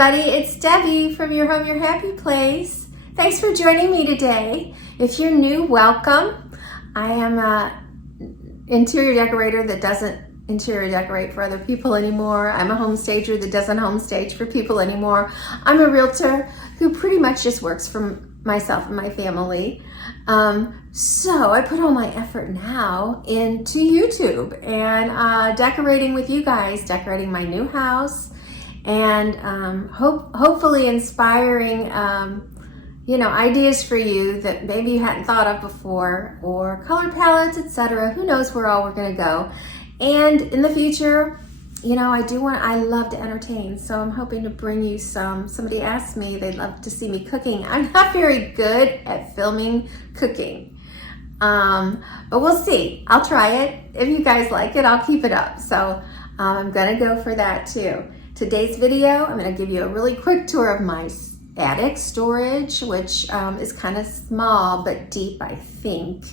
everybody, it's Debbie from Your Home, Your Happy Place. Thanks for joining me today. If you're new, welcome. I am an interior decorator that doesn't interior decorate for other people anymore. I'm a home stager that doesn't home stage for people anymore. I'm a realtor who pretty much just works for myself and my family. So I put all my effort now into YouTube and decorating with you guys, decorating my new house, and hopefully inspiring ideas for you that maybe you hadn't thought of before, or color palettes, etc. Who knows where all we're going to go. And in the future, I love to entertain, so I'm hoping to bring you somebody asked me they'd love to see me cooking. I'm not very good at filming cooking, but we'll see. I'll try it. If you guys like it, I'll keep it up. So I'm gonna go for that too. Today's video, I'm gonna give you a really quick tour of my attic storage, which is kind of small but deep, I think.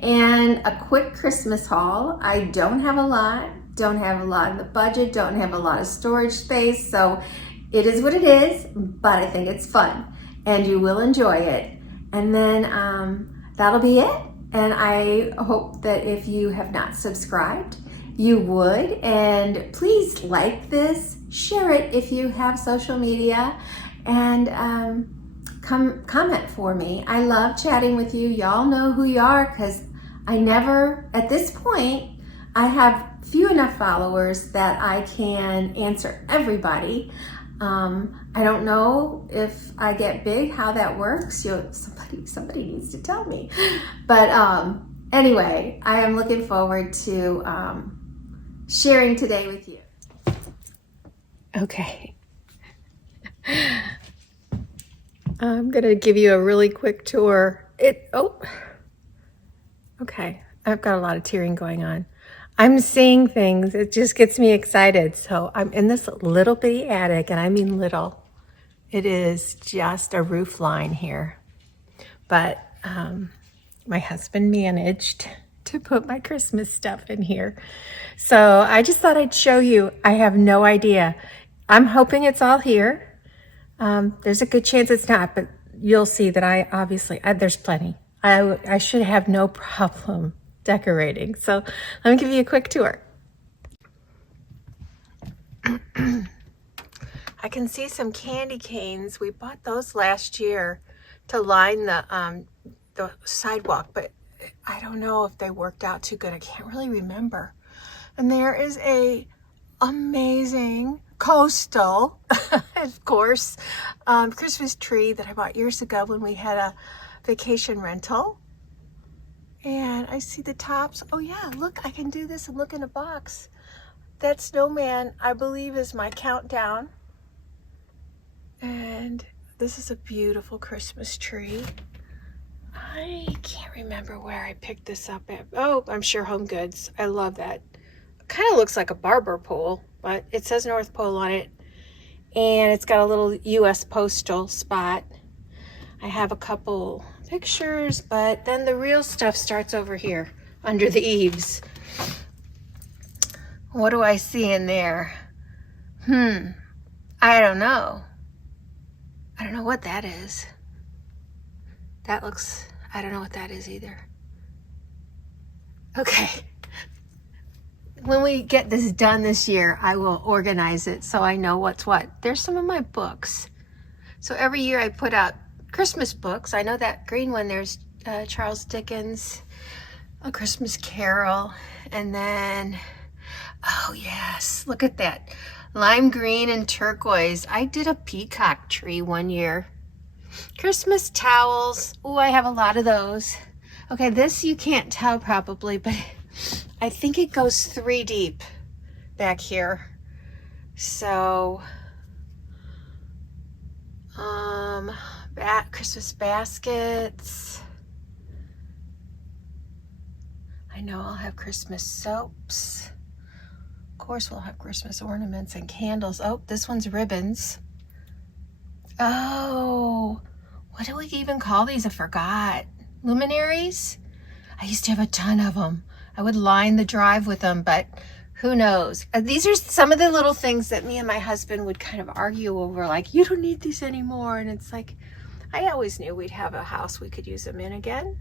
And a quick Christmas haul. I don't have a lot in the budget, don't have a lot of storage space, so it is what it is, but I think it's fun and you will enjoy it. And then that'll be it. And I hope that if you have not subscribed, you would, and please like this, share it if you have social media, and comment for me. I love chatting with you. Y'all know who you are, because at this point, I have few enough followers that I can answer everybody. I don't know if I get big, how that works. Somebody needs to tell me. But anyway, I am looking forward to sharing today with you. Okay. I'm gonna give you a really quick tour. Okay, I've got a lot of tearing going on. I'm seeing things, it just gets me excited. So I'm in this little bitty attic, and I mean little. It is just a roof line here. But my husband managed to put my Christmas stuff in here. So I just thought I'd show you. I have no idea. I'm hoping it's all here. There's a good chance it's not, but you'll see that there's plenty. I should have no problem decorating. So let me give you a quick tour. I can see some candy canes. We bought those last year to line the sidewalk, but I don't know if they worked out too good. I can't really remember. And there is a amazing coastal, of course, Christmas tree that I bought years ago when we had a vacation rental. And I see the tops. Oh yeah, look, I can do this and look in a box. That snowman, I believe, is my countdown. And this is a beautiful Christmas tree. I can't remember where I picked this up at. Oh, I'm sure Home Goods. I love that. Kind of looks like a barber pole, but it says North Pole on it. And it's got a little US postal spot. I have a couple pictures, but then the real stuff starts over here under the eaves. What do I see in there? I don't know. I don't know what that is. I don't know what that is either. Okay. When we get this done this year, I will organize it so I know what's what. There's some of my books. So every year I put out Christmas books. I know that green one, there's Charles Dickens, A Christmas Carol, and then, oh yes, look at that, lime green and turquoise. I did a peacock tree one year. Christmas towels. Oh, I have a lot of those. Okay, this you can't tell probably, but I think it goes 3 deep back here. So, Christmas baskets. I know I'll have Christmas soaps. Of course, we'll have Christmas ornaments and candles. Oh, this one's ribbons. Oh, what do we even call these? I forgot. Luminaries? I used to have a ton of them. I would line the drive with them, but who knows? These are some of the little things that me and my husband would kind of argue over, like, you don't need these anymore. And it's like, I always knew we'd have a house we could use them in again.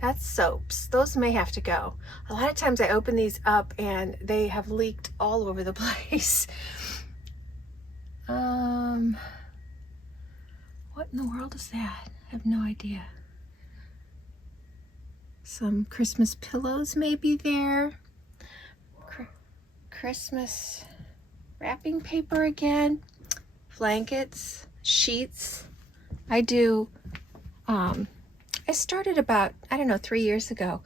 That's soaps. Those may have to go. A lot of times I open these up and they have leaked all over the place. What in the world is that? I have no idea. Some Christmas pillows may be there. Christmas wrapping paper again. Blankets, sheets. I started about, I don't know, 3 years ago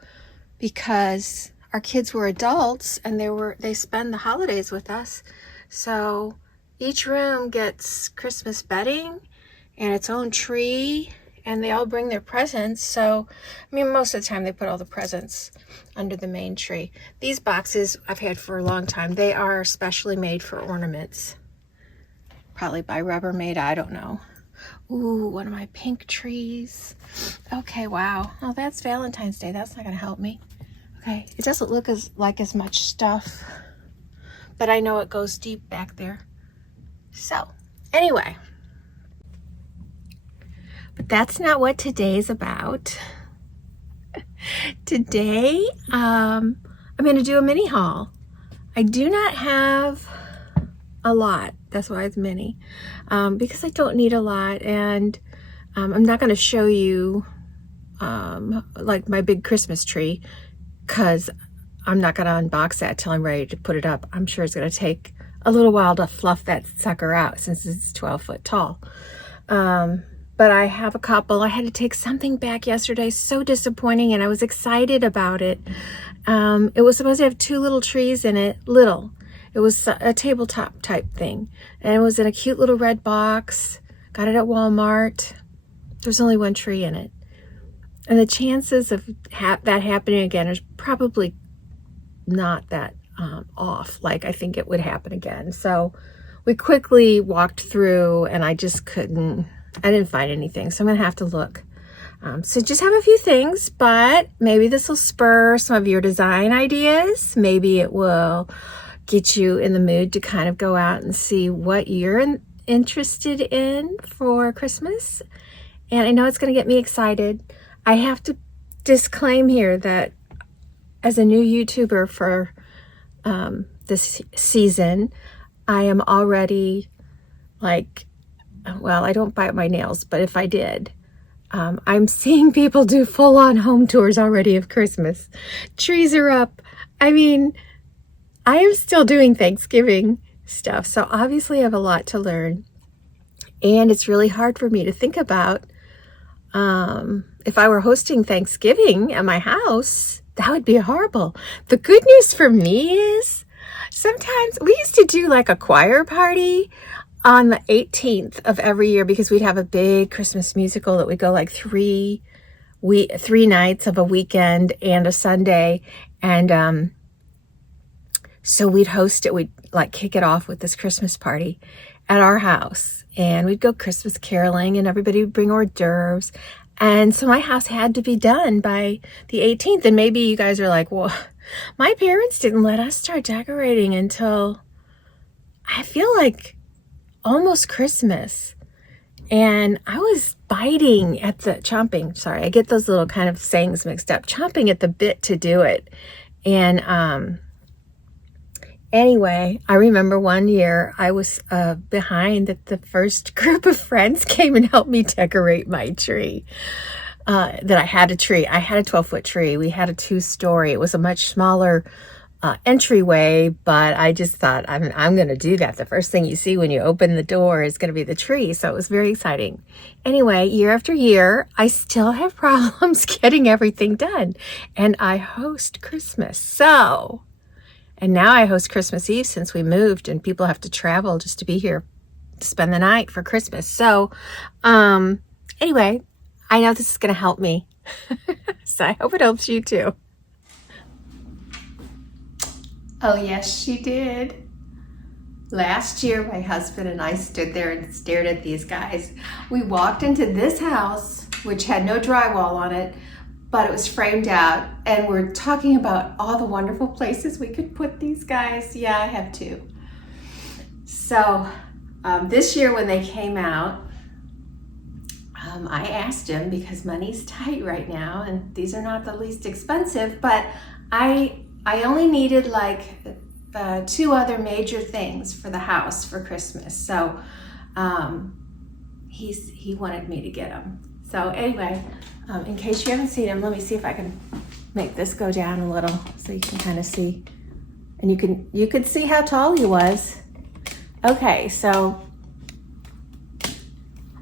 because our kids were adults and they spend the holidays with us. So each room gets Christmas bedding and its own tree, and they all bring their presents. So, I mean, most of the time they put all the presents under the main tree. These boxes I've had for a long time. They are specially made for ornaments. Probably by Rubbermaid, I don't know. Ooh, one of my pink trees. Okay, wow. Oh, that's Valentine's Day. That's not going to help me. Okay, it doesn't look like as much stuff, but I know it goes deep back there. So, anyway. But that's not what today's about. Today, I'm going to do a mini haul. I do not have a lot. That's why it's mini. Because I don't need a lot, and I'm not going to show you like my big Christmas tree, because I'm not going to unbox that till I'm ready to put it up. I'm sure it's going to take a little while to fluff that sucker out since it's 12 foot tall. But I have a couple. I had to take something back yesterday. So disappointing, and I was excited about it. It was supposed to have 2 little trees in it. Little. It was a tabletop type thing. And it was in a cute little red box. Got it at Walmart. There's only 1 tree in it. And the chances of that happening again is probably not that off. Like I think it would happen again. So we quickly walked through, and I just couldn't. I didn't find anything, so I'm going to have to look. So just have a few things, but maybe this will spur some of your design ideas. Maybe it will get you in the mood to kind of go out and see what you're interested in for Christmas. And I know it's going to get me excited. I have to disclaim here that as a new YouTuber for this season, I am already like, well, I don't bite my nails, but if I did, I'm seeing people do full-on home tours already of Christmas. Trees are up. I mean, I am still doing Thanksgiving stuff, so obviously I have a lot to learn. And it's really hard for me to think about if I were hosting Thanksgiving at my house, that would be horrible. The good news for me is sometimes we used to do like a choir party on the 18th of every year, because we'd have a big Christmas musical that would go like 3 nights of a weekend and a Sunday. And so we'd host it. We'd like kick it off with this Christmas party at our house. And we'd go Christmas caroling, and everybody would bring hors d'oeuvres. And so my house had to be done by the 18th. And maybe you guys are like, well, my parents didn't let us start decorating until, I feel like, almost Christmas. And I was chomping, sorry, I get those little kind of sayings mixed up, chomping at the bit to do it. And anyway, I remember one year I was behind that the first group of friends came and helped me decorate my tree. That I had a tree. I had a 12-foot tree. We had a 2-story. It was a much smaller entryway, but I just thought I'm going to do that. The first thing you see when you open the door is going to be the tree. So it was very exciting. Anyway, year after year, I still have problems getting everything done. And I host Christmas. And now I host Christmas Eve since we moved, and people have to travel just to be here to spend the night for Christmas. So anyway, I know this is going to help me. So I hope it helps you too. Oh, yes, she did. Last year, my husband and I stood there and stared at these guys. We walked into this house, which had no drywall on it, but it was framed out, and we're talking about all the wonderful places we could put these guys. Yeah, I have two. So this year when they came out, I asked him, because money's tight right now and these are not the least expensive, but I only needed like 2 other major things for the house for Christmas. So he wanted me to get them. So anyway, in case you haven't seen him, let me see if I can make this go down a little so you can kind of see. And you could see how tall he was. Okay, so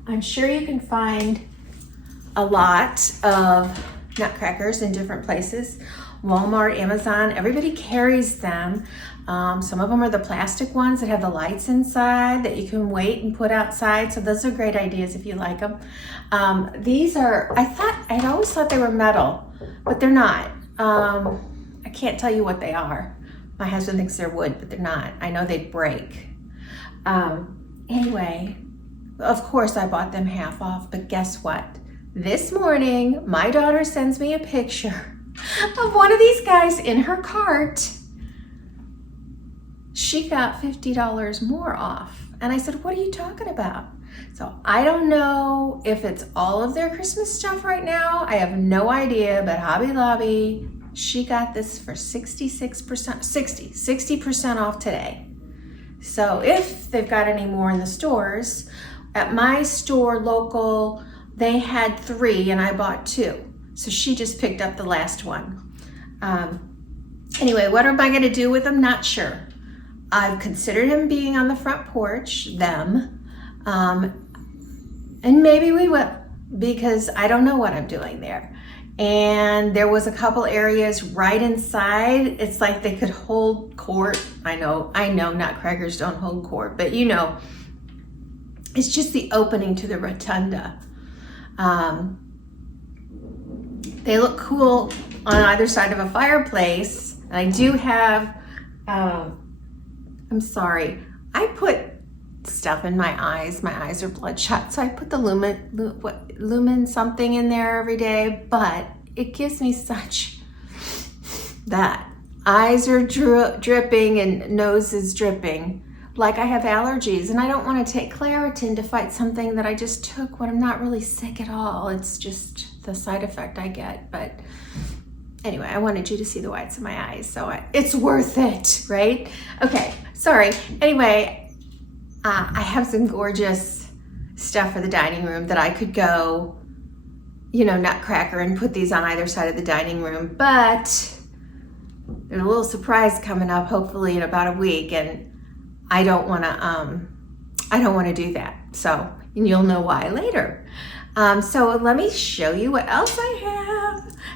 I'm sure you can find a lot of nutcrackers in different places. Walmart, Amazon, everybody carries them. Some of them are the plastic ones that have the lights inside that you can wait and put outside. So those are great ideas if you like them. These are, I'd always thought they were metal, but they're not. I can't tell you what they are. My husband thinks they're wood, but they're not. I know they'd break. Anyway, of course I bought them half off, but guess what? This morning, my daughter sends me a picture of one of these guys in her cart. She got $50 more off. And I said, what are you talking about? So I don't know if it's all of their Christmas stuff right now. I have no idea, but Hobby Lobby, she got this for 60% off today. So if they've got any more in the stores, at my store local, they had 3 and I bought 2. So she just picked up the last one. Anyway, what am I gonna do with them? Not sure. I've considered him being on the front porch, and maybe we will, because I don't know what I'm doing there. And there was a couple areas right inside. It's like they could hold court. I know nutcrackers don't hold court, but you know, it's just the opening to the rotunda. They look cool on either side of a fireplace. And I do have, I'm sorry, I put stuff in my eyes. My eyes are bloodshot, so I put the lumen something in there every day, but it gives me such that. Eyes are dripping and nose is dripping, like I have allergies, and I don't want to take Claritin to fight something that I just took when I'm not really sick at all. It's just the side effect I get. But anyway, I wanted you to see the whites of my eyes, so it's worth it, right? Okay, sorry. Anyway, I have some gorgeous stuff for the dining room that I could go, you know, nutcracker and put these on either side of the dining room, but there's a little surprise coming up hopefully in about a week, and I don't want to do that. So, and you'll know why later. So let me show you what else I have.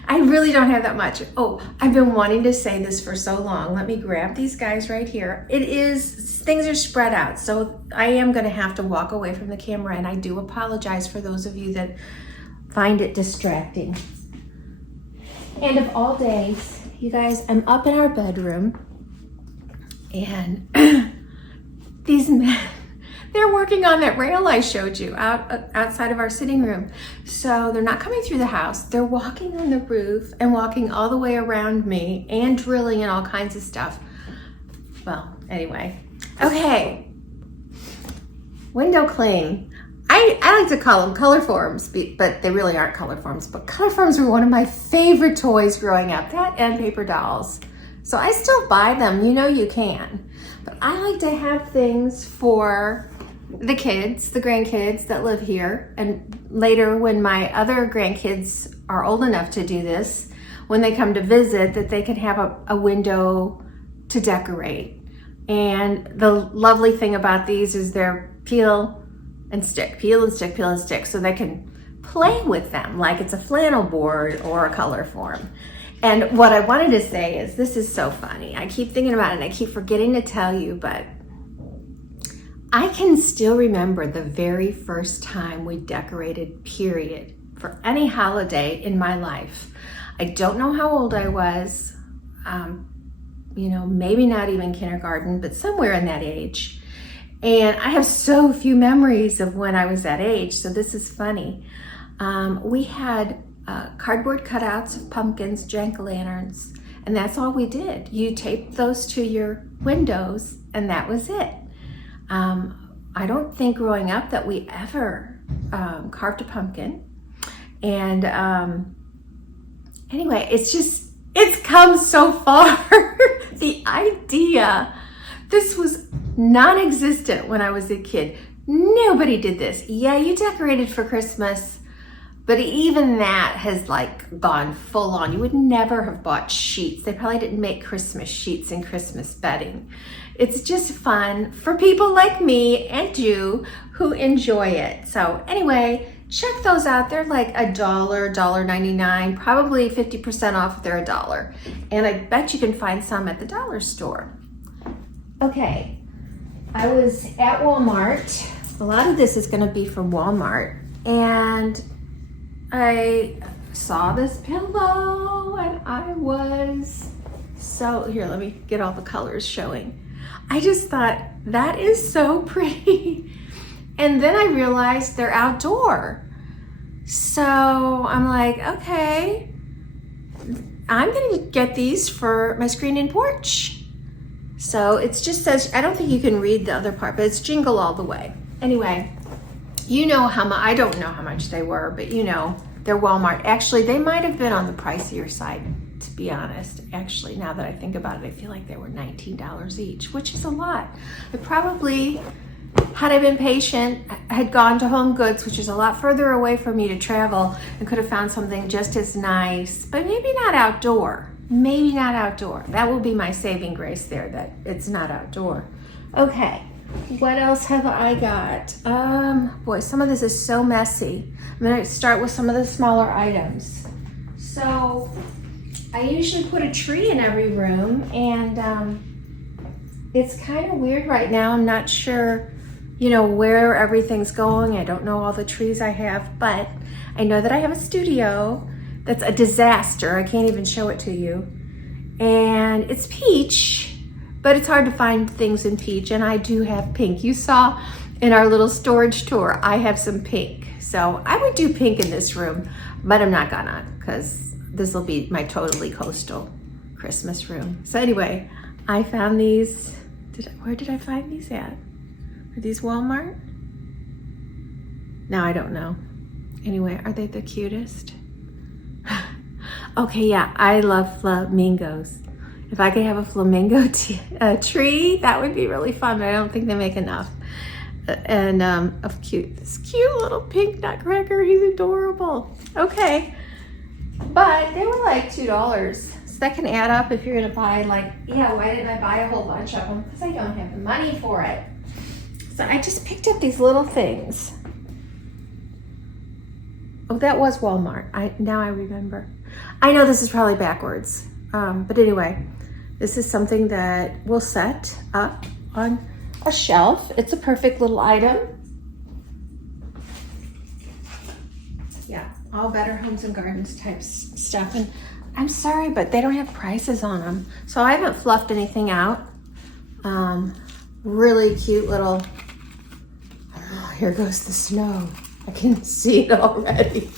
I really don't have that much. Oh, I've been wanting to say this for so long. Let me grab these guys right here. Things are spread out, so I am gonna have to walk away from the camera, and I do apologize for those of you that find it distracting. And of all days, you guys, I'm up in our bedroom, and these men, they're working on that rail I showed you outside of our sitting room. So they're not coming through the house. They're walking on the roof and walking all the way around me and drilling and all kinds of stuff. Well, anyway. Okay. Window cling. I like to call them color forms, but they really aren't color forms. But color forms were one of my favorite toys growing up, that and paper dolls. So I still buy them, you know you can. But I like to have things for the kids, the grandkids that live here. And later when my other grandkids are old enough to do this, when they come to visit, that they can have a window to decorate. And the lovely thing about these is they're peel and stick, peel and stick, peel and stick. So they can play with them like it's a flannel board or a color form. And what I wanted to say is, this is so funny. I keep thinking about it and I keep forgetting to tell you, but I can still remember the very first time we decorated, period, for any holiday in my life. I don't know how old I was, you know, maybe not even kindergarten, but somewhere in that age. And I have so few memories of when I was that age, so this is funny. We had cardboard cutouts of pumpkins, jack-o'-lanterns, and that's all we did. You taped those to your windows, and that was it. I don't think growing up that we ever carved a pumpkin. And anyway, it's come so far. The idea, this was non-existent when I was a kid. Nobody did this. Yeah, you decorated for Christmas, but even that has like gone full on. You would never have bought sheets. They probably didn't make Christmas sheets and Christmas bedding. It's just fun for people like me and you who enjoy it. So anyway, check those out. They're like $1, $1.99, probably 50% off if they're $1. And I bet you can find some at the dollar store. Okay, I was at Walmart. A lot of this is gonna be from Walmart. And I saw this pillow and I was so, here, let me get all the colors showing. I just thought, that is so pretty. And then I realized they're outdoor. So I'm like, okay, I'm gonna get these for my screen and porch. So it just says, I don't think you can read the other part, but it's jingle all the way. Anyway, you know how much, I don't know how much they were, but you know, they're Walmart. Actually, they might have been on the pricier side, to be honest. Actually, now that I think about it, I feel like they were $19 each, which is a lot. I probably, had I been patient, had gone to Home Goods, which is a lot further away for me to travel, and could have found something just as nice, but maybe not outdoor. Maybe not outdoor. That will be my saving grace there, that it's not outdoor. Okay, what else have I got? Boy, some of this is so messy. I'm gonna start with some of the smaller items. So, I usually put a tree in every room, and it's kind of weird right now. I'm not sure, you know, where everything's going. I don't know all the trees I have, but I know that I have a studio that's a disaster. I can't even show it to you. And it's peach, but it's hard to find things in peach, and I do have pink. You saw in our little storage tour, I have some pink. So I would do pink in this room, but I'm not gonna, because this will be my totally coastal Christmas room. So anyway, I found these. Where did I find these at? Are these Walmart? No, I don't know. Anyway, are they the cutest? Okay, yeah, I love flamingos. If I could have a flamingo tree, that would be really fun, but I don't think they make enough. And of this cute little pink nutcracker, he's adorable. Okay, but they were like $2. So that can add up if you're gonna buy like, yeah, why didn't I buy a whole bunch of them? Because I don't have the money for it. So I just picked up these little things. Oh, that was Walmart. Now I remember. I know this is probably backwards, but anyway, this is something that will set up on a shelf. It's a perfect little item. Yeah, all Better Homes and Gardens type stuff. And I'm sorry, but they don't have prices on them. So I haven't fluffed anything out. Really cute little, oh, here goes the snow. I can see it already.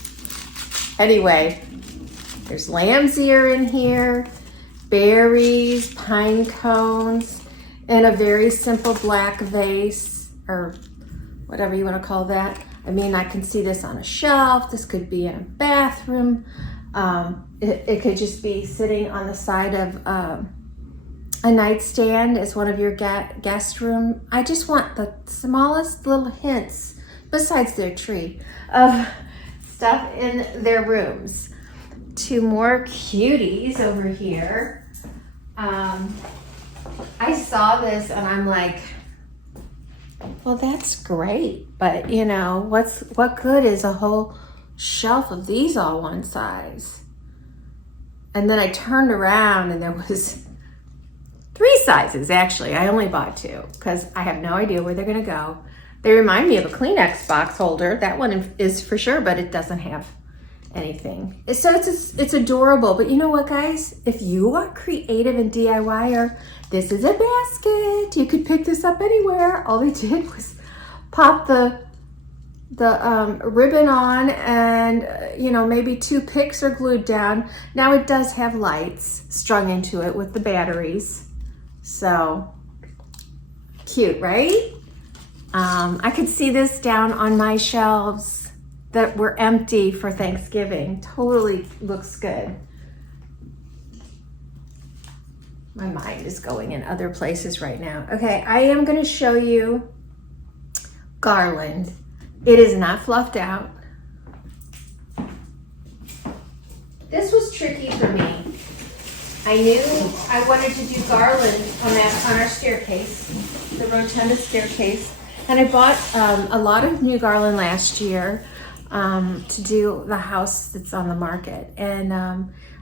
Anyway, there's lamb's ear in here, berries, pine cones, and a very simple black vase, or whatever you want to call that. I mean, I can see this on a shelf. This could be in a bathroom. It could just be sitting on the side of a nightstand as one of your guest room. I just want the smallest little hints, besides their tree, of stuff in their rooms. Two more cuties over here. I saw this and I'm like, well, that's great, but you know, what good is a whole shelf of these all one size? And then I turned around and there was 3 sizes, actually. I only bought 2 because I have no idea where they're gonna go. They remind me of a Kleenex box holder. That one is for sure, but it doesn't have anything. So it's adorable, but you know what, guys? If you are creative and DIYer, this is a basket. You could pick this up anywhere. All they did was pop the ribbon on, and you know, maybe 2 picks are glued down. Now it does have lights strung into it with the batteries. So cute, right? I could see this down on my shelves that were empty for Thanksgiving. Totally looks good. My mind is going in other places right now. Okay, I am gonna show you garland. It is not fluffed out. This was tricky for me. I knew I wanted to do garland on our staircase, the rotunda staircase. And I bought a lot of new garland last year to do the house that's on the market. And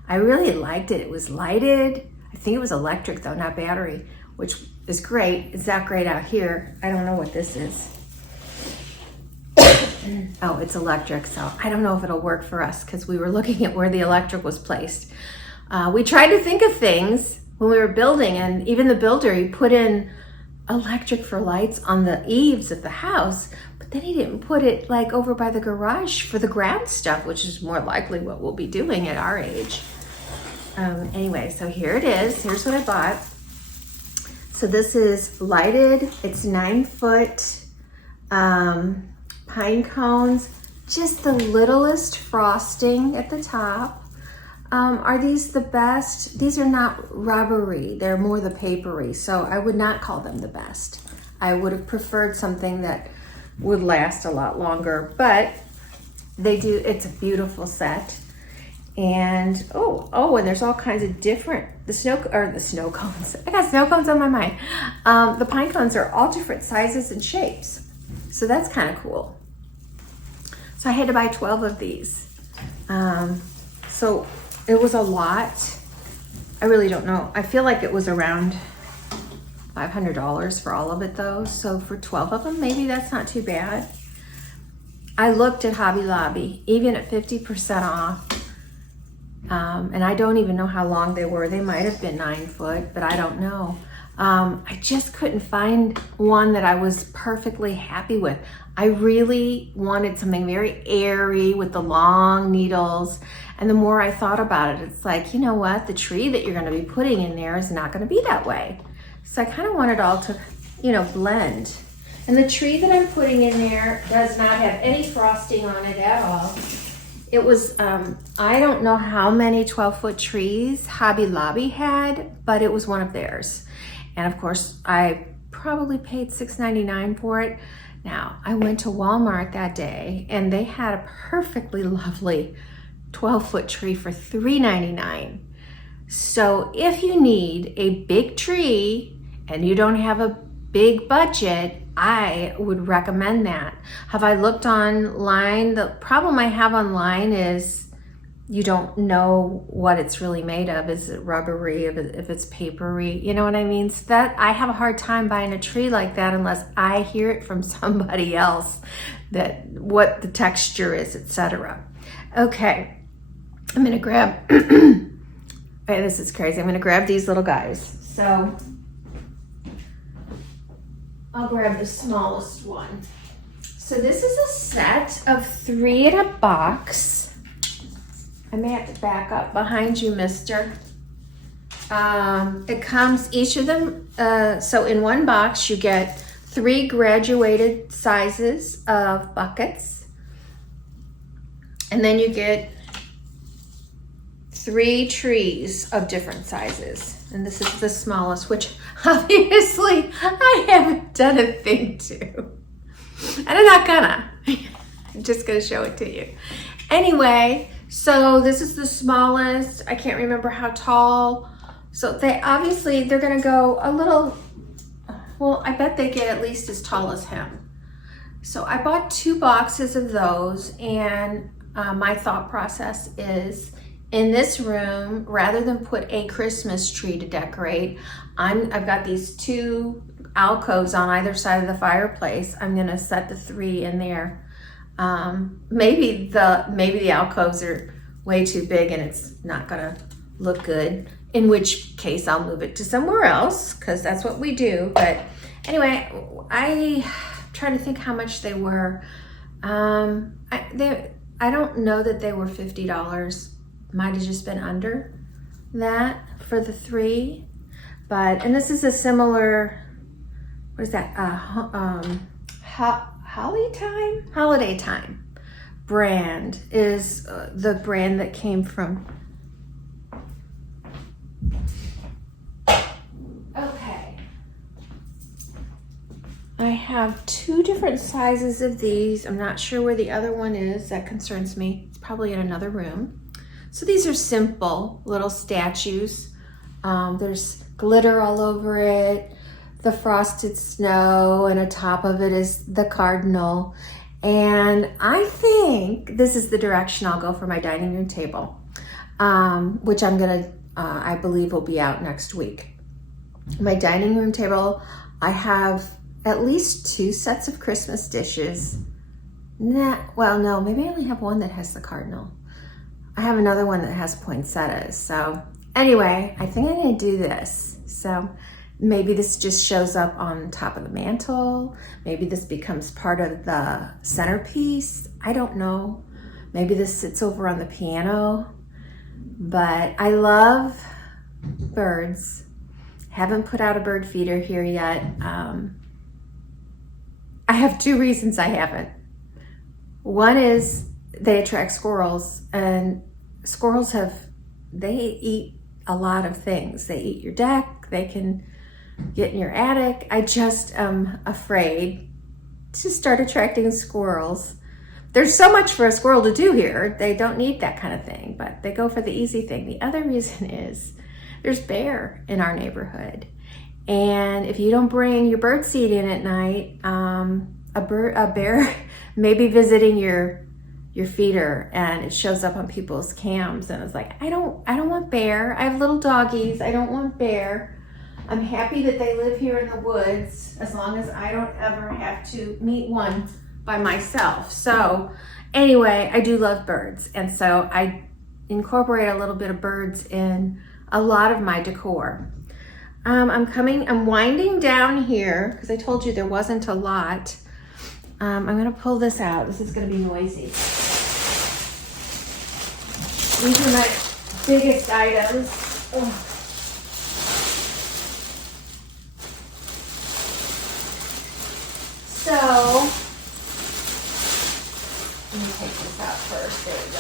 I really liked it. It was lighted. I think it was electric though, not battery, which is great. It's not great out here. I don't know what this is. Oh, it's electric, so I don't know if it'll work for us because we were looking at where the electric was placed. We tried to think of things when we were building, and even the builder, he put in electric for lights on the eaves of the house, but then he didn't put it like over by the garage for the ground stuff, which is more likely what we'll be doing at our age. Anyway, so here it is. Here's what I bought. So this is lighted. It's 9-foot pine cones, just the littlest frosting at the top. Are these the best? These are not rubbery, they're more the papery, so I would not call them the best. I would have preferred something that would last a lot longer, but they do. It's a beautiful set. And and there's all kinds of different, the snow cones. I got snow cones on my mind. The pine cones are all different sizes and shapes, so that's kind of cool. So I had to buy 12 of these. So it was a lot. I really don't know. I feel like it was around $500 for all of it though. So for 12 of them, maybe that's not too bad. I looked at Hobby Lobby, even at 50% off. And I don't even know how long they were. They might have been 9 foot, but I don't know. I just couldn't find one that I was perfectly happy with. I really wanted something very airy with the long needles. And the more I thought about it, it's like, you know what? The tree that you're going to be putting in there is not going to be that way. So I kind of want it all to, you know, blend. And the tree that I'm putting in there does not have any frosting on it at all. It was, I don't know how many 12-foot trees Hobby Lobby had, but it was one of theirs. And of course, I probably paid $6.99 for it. Now, I went to Walmart that day and they had a perfectly lovely 12-foot tree for $3.99. So if you need a big tree and you don't have a big budget, I would recommend that. Have I looked online? The problem I have online is you don't know what it's really made of. Is it rubbery, if it's papery, you know what I mean? So that I have a hard time buying a tree like that unless I hear it from somebody else, that what the texture is, etc. Okay, I'm gonna grab, okay, this is crazy. I'm gonna grab these little guys. So I'll grab the smallest one. So this is a set of 3 in a box. I may have to back up behind you, mister. It comes, each of them, so in one box you get 3 graduated sizes of buckets. And then you get 3 trees of different sizes. And this is the smallest, which obviously I haven't done a thing to. And I'm not gonna. I'm just gonna show it to you. Anyway, so this is the smallest. I can't remember how tall. So they obviously, they're gonna go a little, well, I bet they get at least as tall as him. So I bought 2 boxes of those, and my thought process is, in this room, rather than put a Christmas tree to decorate, I've got these 2 alcoves on either side of the fireplace. I'm gonna set the 3 in there. Maybe the alcoves are way too big and it's not gonna look good, in which case I'll move it to somewhere else, because that's what we do. But anyway, I try to think how much they were. I don't know that they were $50. Might have just been under that for the 3. But, and this is a similar, what is that? Holiday Time brand is the brand that came from. Okay. I have 2 different sizes of these. I'm not sure where the other one is. That concerns me. It's probably in another room. So these are simple little statues. There's glitter all over it, the frosted snow, and atop of it is the cardinal. And I think this is the direction I'll go for my dining room table, which I believe will be out next week. My dining room table, I have at least 2 sets of Christmas dishes. Well, no, maybe I only have one that has the cardinal. I have another one that has poinsettias. So anyway, I think I'm gonna do this. So maybe this just shows up on top of the mantle. Maybe this becomes part of the centerpiece. I don't know. Maybe this sits over on the piano. But I love birds. Haven't put out a bird feeder here yet. I have 2 reasons I haven't. One is they attract squirrels, and squirrels they eat a lot of things. They eat your deck, they can get in your attic. I just am afraid to start attracting squirrels. There's so much for a squirrel to do here. They don't need that kind of thing, but they go for the easy thing. The other reason is there's bear in our neighborhood. And if you don't bring your bird seed in at night, a bear may be visiting your feeder, and it shows up on people's cams, and it's like, I don't want bear. I have little doggies. I don't want bear. I'm happy that they live here in the woods, as long as I don't ever have to meet one by myself. So anyway, I do love birds, and so I incorporate a little bit of birds in a lot of my decor. I'm winding down here because I told you there wasn't a lot. I'm gonna pull this out. This is gonna be noisy. These are my biggest items. Ugh. So, let me take this out first. There we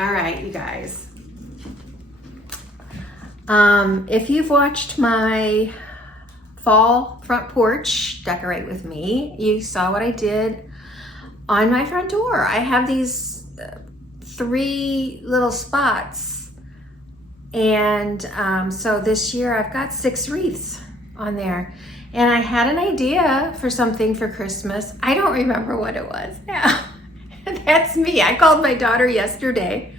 go. All right, you guys. If you've watched my fall front porch decorate with me, you saw what I did on my front door. I have these 3 little spots, and so this year I've got 6 wreaths on there, and I had an idea for something for Christmas. I don't remember what it was now. That's me. I called my daughter yesterday.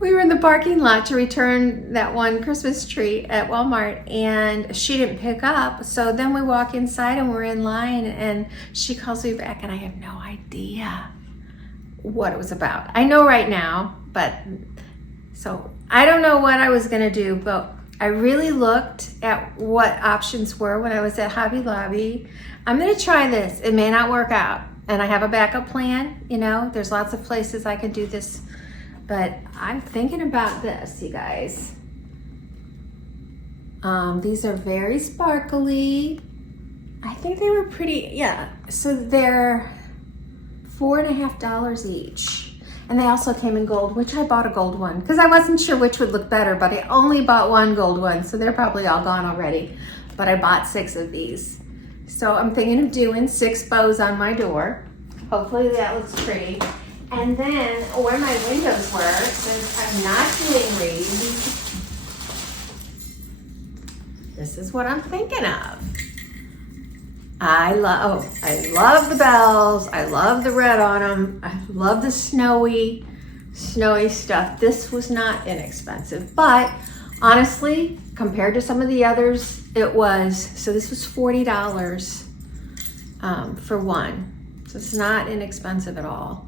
We were in the parking lot to return that one Christmas tree at Walmart, and she didn't pick up. So then we walk inside and we're in line, and she calls me back, and I have no idea what it was about. I know right now, but so I don't know what I was gonna do, but I really looked at what options were when I was at Hobby Lobby. I'm gonna try this. It may not work out, and I have a backup plan. You know, there's lots of places I can do this. But I'm thinking about this, you guys. These are very sparkly. I think they were pretty, yeah. So they're $4.50 each. And they also came in gold, which I bought a gold one because I wasn't sure which would look better, but I only bought 1 gold one. So they're probably all gone already. But I bought 6 of these. So I'm thinking of doing 6 bows on my door. Hopefully that looks pretty. And then where my windows were, since I'm not doing wreaths, this is what I'm thinking of. I love the bells. I love the red on them. I love the snowy stuff. This was not inexpensive, but honestly, compared to some of the others, it was. So this was $40 for one. So it's not inexpensive at all.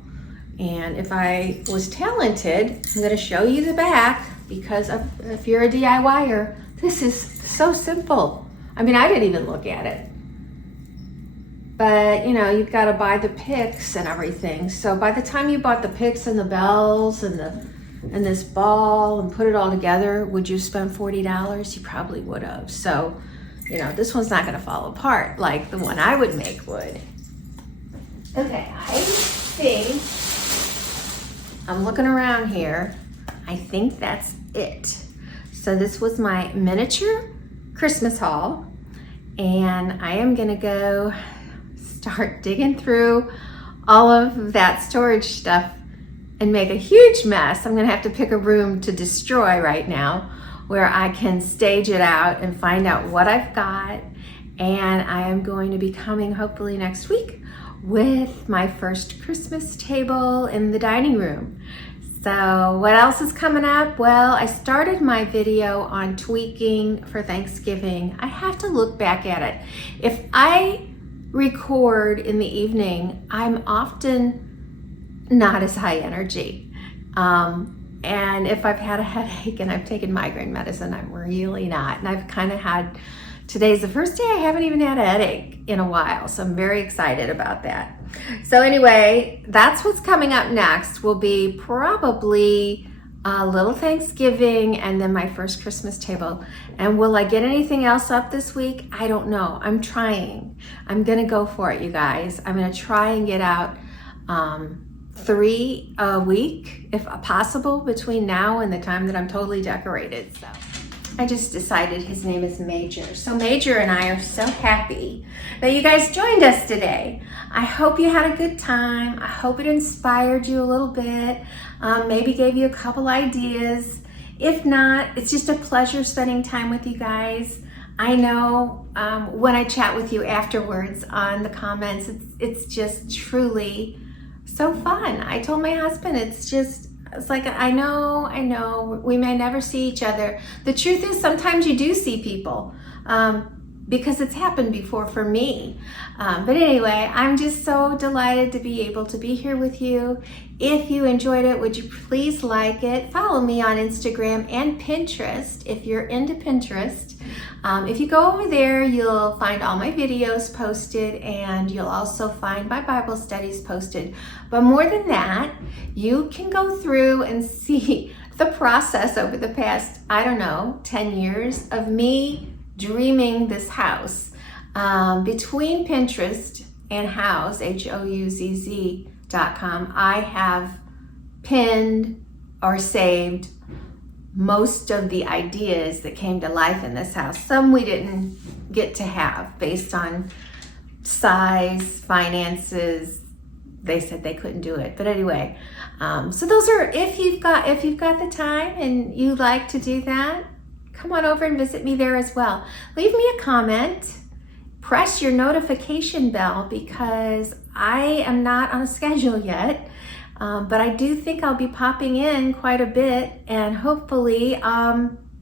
And if I was talented, I'm gonna show you the back because if you're a DIYer, this is so simple. I mean, I didn't even look at it. but you know, you've got to buy the picks and everything. So by the time you bought the picks and the bells and this ball and put it all together, would you spend $40? You probably would have. So, you know, this one's not going to fall apart like the one I would make would. Okay, I think, I'm looking around here. I think that's it. So this was my miniature Christmas haul, and I am gonna go start digging through all of that storage stuff and make a huge mess. I'm gonna have to pick a room to destroy right now where I can stage it out and find out what I've got. And I am going to be coming hopefully next week with my first Christmas table in the dining room. So what else is coming up? Well, I started my video on tweaking for Thanksgiving. I have to look back at it. If I record in the evening, I'm often not as high energy. And if I've had a headache and I've taken migraine medicine, I'm really not. And I've kind of had, today's the first day I haven't even had a headache in a while. So I'm very excited about that. So anyway, that's what's coming up next. Will be probably a little Thanksgiving and then my first Christmas table. And will I get anything else up this week? I don't know. I'm trying. I'm gonna go for it, you guys. I'm gonna try and get out 3 a week, if possible, between now and the time that I'm totally decorated. So I just decided his name is Major. So Major and I are so happy that you guys joined us today. I hope you had a good time. I hope it inspired you a little bit, maybe gave you a couple ideas. If not, it's just a pleasure spending time with you guys. I know when I chat with you afterwards on the comments, it's just truly so fun. I told my husband, it's like, I know, we may never see each other. The truth is sometimes you do see people because it's happened before for me. But anyway, I'm just so delighted to be able to be here with you. If you enjoyed it, would you please like it? Follow me on Instagram and Pinterest if you're into Pinterest. If you go over there, you'll find all my videos posted and you'll also find my Bible studies posted. But more than that, you can go through and see the process over the past, I don't know, 10 years of me dreaming this house. Between Pinterest and Houzz, HOUZZ.com, I have pinned or saved most of the ideas that came to life in this house. Some we didn't get to have based on size, finances. They said they couldn't do it. But anyway, so those are, if you've got the time and you like to do that, come on over and visit me there as well. Leave me a comment. Press your notification bell because I am not on a schedule yet. But I do think I'll be popping in quite a bit and hopefully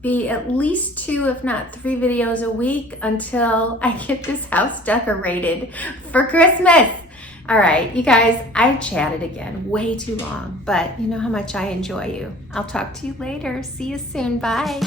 be at least 2, if not 3 videos a week until I get this house decorated for Christmas. All right, you guys, I chatted again way too long, but you know how much I enjoy you. I'll talk to you later. See you soon. Bye.